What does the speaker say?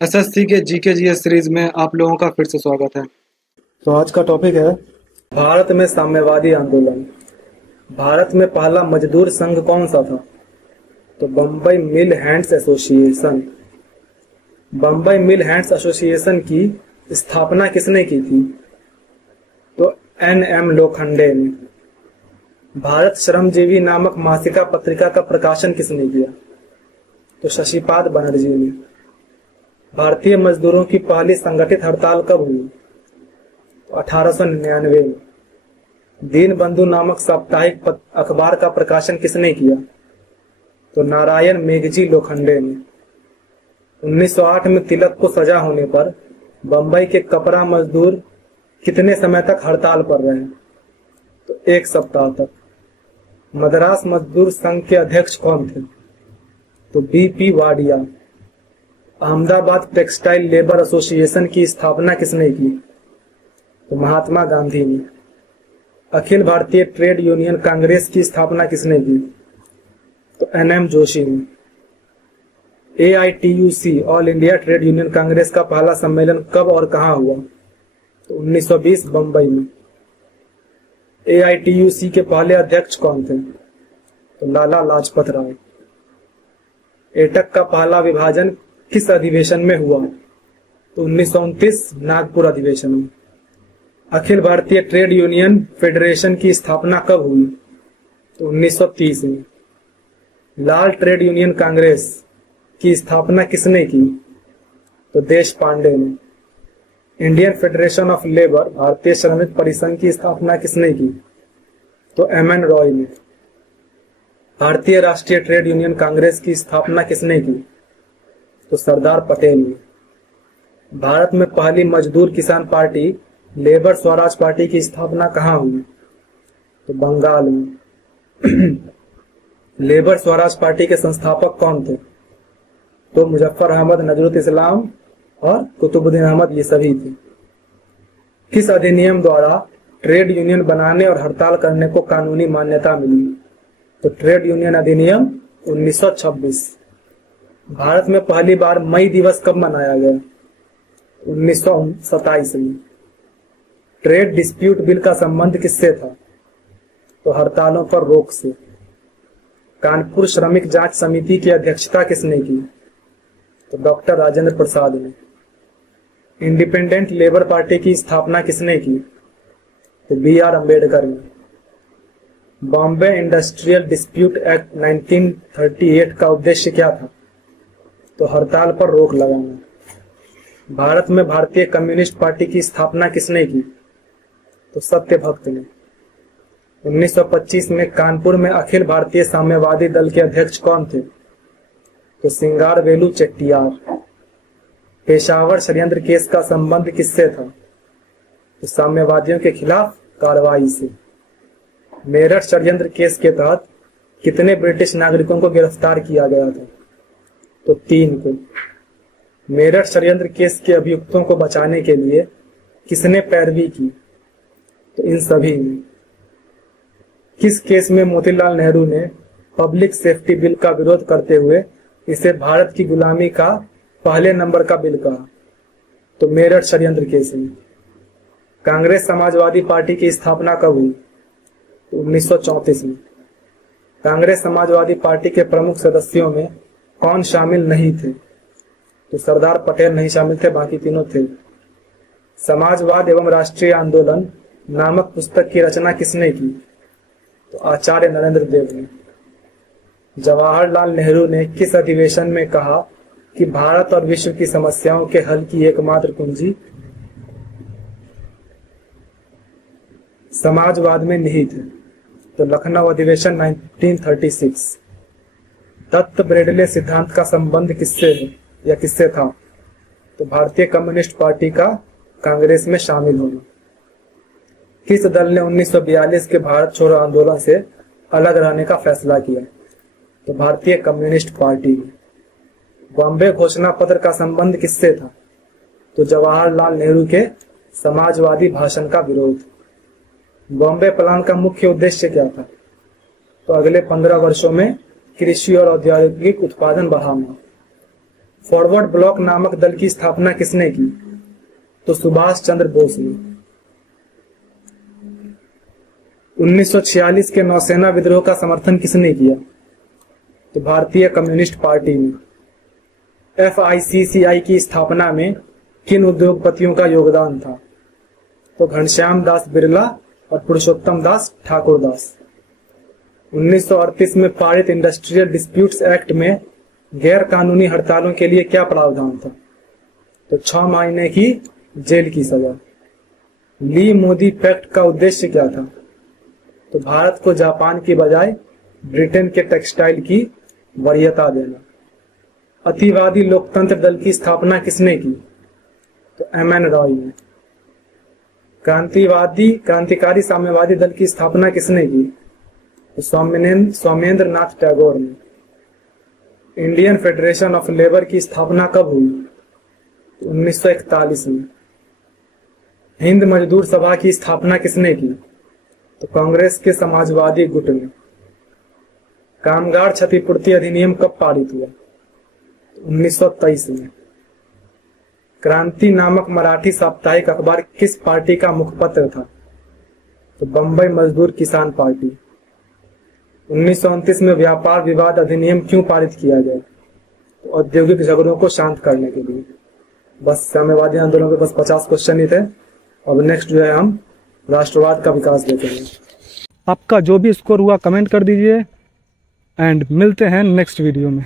SSC के GK GS series में आप लोगों का फिर से स्वागत है। तो आज का टॉपिक है भारत में साम्यवादी आंदोलन। भारत में पहला मजदूर संघ कौन सा था? तो बम्बई मिल हैंड्स एसोसिएशन। बम्बई मिल हैंड्स एसोसिएशन की स्थापना किसने की थी? तो एन.एम. लोखंडे ने। भारत श्रमजीवी नामक मासिका पत्रिका का प्रकाशन किसने किया? तो शशिपाद बनर्जी ने। भारतीय मजदूरों की पहली संगठित हड़ताल कब हुई? तो 1899 में। दीन बंधु नामक साप्ताहिक अखबार का प्रकाशन किसने किया? तो नारायण मेघजी लोखंडे ने। 1908 में तिलक को सजा होने पर बंबई के कपड़ा मजदूर कितने समय तक हड़ताल पर रहे? तो 1 सप्ताह तक। मद्रास मजदूर संघ के अध्यक्ष कौन थे? तो BP. Wadia. Ahmedabad textile labour association की स्थापना किसने की? तो महात्मा गांधी ने। अखिल भारतीय ट्रेड यूनियन कांग्रेस की स्थापना किसने की? तो एन.एम. जोशी ने। AITUC all India trade union Congress का पहला सम्मेलन कब और कहां हुआ? तो 1920 बंबई में। AITUC के पहले अध्यक्ष कौन थे? तो लाला लाजपत राय। एटक का पहला विभाजन किस अधिवेशन में हुआ? तो 1929 नागपुर अधिवेशन में। Akhil Bharatiya trade union federation की स्थापना कब हुई? तो 1930 में। लाल ट्रेड यूनियन कांग्रेस की स्थापना किसने की? तो देश पांडे ने। इंडियन फेडरेशन ऑफ लेबर भारतीय श्रमिक परिसंघ की स्थापना किसने की? तो M.N. रॉय ने। भारतीय राष्ट्रीय ट्रेड यूनियन कांग्रेस की स्थापना किसने की? तो सरदार पटेल ने। भारत में पहली मजदूर किसान पार्टी लेबर स्वराज पार्टी की स्थापना कहाँ हुई? तो बंगाल में। लेबर स्वराज पार्टी के संस्थापक कौन थे? तो मुजफ्फर अहमद, नजरुल इस्लाम और कुतुबुद्दीन अहमद, ये सभी थे। किस अधिनियम द्वारा ट्रेड यूनियन बनाने और हड़ताल करने को कानूनी मान्यता मिली? तो ट्रेड यूनियन अधिनियम 1926। भारत में पहली बार मई दिवस कब मनाया गया? 1927 में। ट्रेड डिस्प्यूट बिल का संबंध किससे था? तो हड़तालों पर रोक से। कानपुर श्रमिक जांच समिति की अध्यक्षता किसने की? तो डॉक्टर राजेंद्र प्रसाद ने। इंडिपेंडेंट लेबर पार्टी की स्थापना किसने की? तो B.R. अम्बेडकर ने। बॉम्बे इंडस्ट्रियल डिस्प्यूट एक्ट 1938 का उद्देश्य क्या था? तो हड़ताल पर रोक लगाना। भारत में भारतीय कम्युनिस्ट पार्टी की स्थापना किसने की? तो सत्यभक्त ने। 1925 में कानपुर में अखिल भारतीय साम्यवादी दल के अध्यक्ष कौन थे? तो सिंगारवेलु चेट्टियार। पेशावर षड्यंत्र केस का संबंध किससे था? तो साम्यवादियों के खिलाफ कार्रवाई से। मेरठ षड्यंत्र केस के तहत कितने ब्रिटिश नागरिकों को गिरफ्तार किया गया था? तो 3 को। मेरठ षड्यंत्र केस के अभियुक्तों को बचाने के लिए किसने पैरवी की? तो इन सभी ने। किस केस में मोतीलाल नेहरू ने पब्लिक सेफ्टी बिल का विरोध करते हुए इसे भारत की गुलामी का पहले नंबर का बिल कहा? तो मेरठ षड्यंत्र केस में। कांग्रेस समाजवादी पार्टी की स्थापना कब हुई? तो 1934 में। कांग्रेस समाजवादी पार्टी के प्रमुख सदस्यों में कौन शामिल नहीं थे? तो सरदार पटेल नहीं शामिल थे, बाकी तीनों थे। समाजवाद एवं राष्ट्रीय आंदोलन नामक पुस्तक की रचना किसने की? तो आचार्य नरेंद्र देव ने। जवाहरलाल नेहरू ने किस अधिवेशन में कहा कि भारत और विश्व की समस्याओं के हल की एकमात्र कुंजी समाजवाद में निहित है? तो लखनऊ अधिवेशन 1936। दत्त ब्रेडले सिद्धांत का संबंध किससे है या किससे था? तो भारतीय कम्युनिस्ट पार्टी का कांग्रेस में शामिल होना। किस दल ने 1942 के भारत छोड़ो आंदोलन से अलग रहने का फैसला किया? तो भारतीय कम्युनिस्ट पार्टी ने। बॉम्बे घोषणा पत्र का संबंध किससे था? तो जवाहरलाल नेहरू के समाजवादी भाषण का विरोध। बॉम्बे प्लान का मुख्य उद्देश्य क्या था? तो अगले 15 वर्षों में कृषि और औद्योगिक उत्पादन बढ़ाना। फॉरवर्ड ब्लॉक नामक दल की स्थापना किसने की? तो सुभाष चंद्र बोस ने। 1946 के नौसेना विद्रोह का समर्थन किसने किया? तो भारतीय कम्युनिस्ट पार्टी ने। FICCI की स्थापना में किन उद्योगपतियों का योगदान था? तो घनश्याम दास बिरला और पुरुषोत्तम दास ठाकुरदास। 1938 में पारित इंडस्ट्रियल डिस्प्यूट्स एक्ट में गैर कानूनी हड़तालों के लिए क्या प्रावधान था? तो 6 महीने की जेल की सजा। ली मोदी पैक्ट का उद्देश्य क्या था? तो भारत को जापान की बजाय ब्रिटेन के टेक्सटाइल की वरीयता देना। अतिवादी लोकतंत्र दल की स्थापना किसने की? तो MN रॉय ने। क्रांतिकारी साम्यवादी दल की स्थापना किसने की? तो स्वामेंद्र नाथ टैगोर ने। इंडियन फेडरेशन ऑफ लेबर की स्थापना कब हुई? तो 1941 में। हिंद मजदूर सभा की स्थापना किसने की? तो कांग्रेस के समाजवादी गुट ने। कामगार क्षतिपूर्ति अधिनियम कब पारित हुआ? तो 1923 में। क्रांति नामक मराठी साप्ताहिक अखबार किस पार्टी का मुखपत्र था? तो बंबई मजदूर किसान पार्टी। 1929 में व्यापार विवाद अधिनियम क्यों पारित किया गया? तो औद्योगिक झगड़ों को शांत करने के लिए। बस साम्यवादी आंदोलन के बस 50 क्वेश्चन ही थे। अब नेक्स्ट जो है हम राष्ट्रवाद का विकास देखेंगे। आपका जो भी स्कोर हुआ कमेंट कर दीजिए एंड मिलते हैं नेक्स्ट वीडियो में।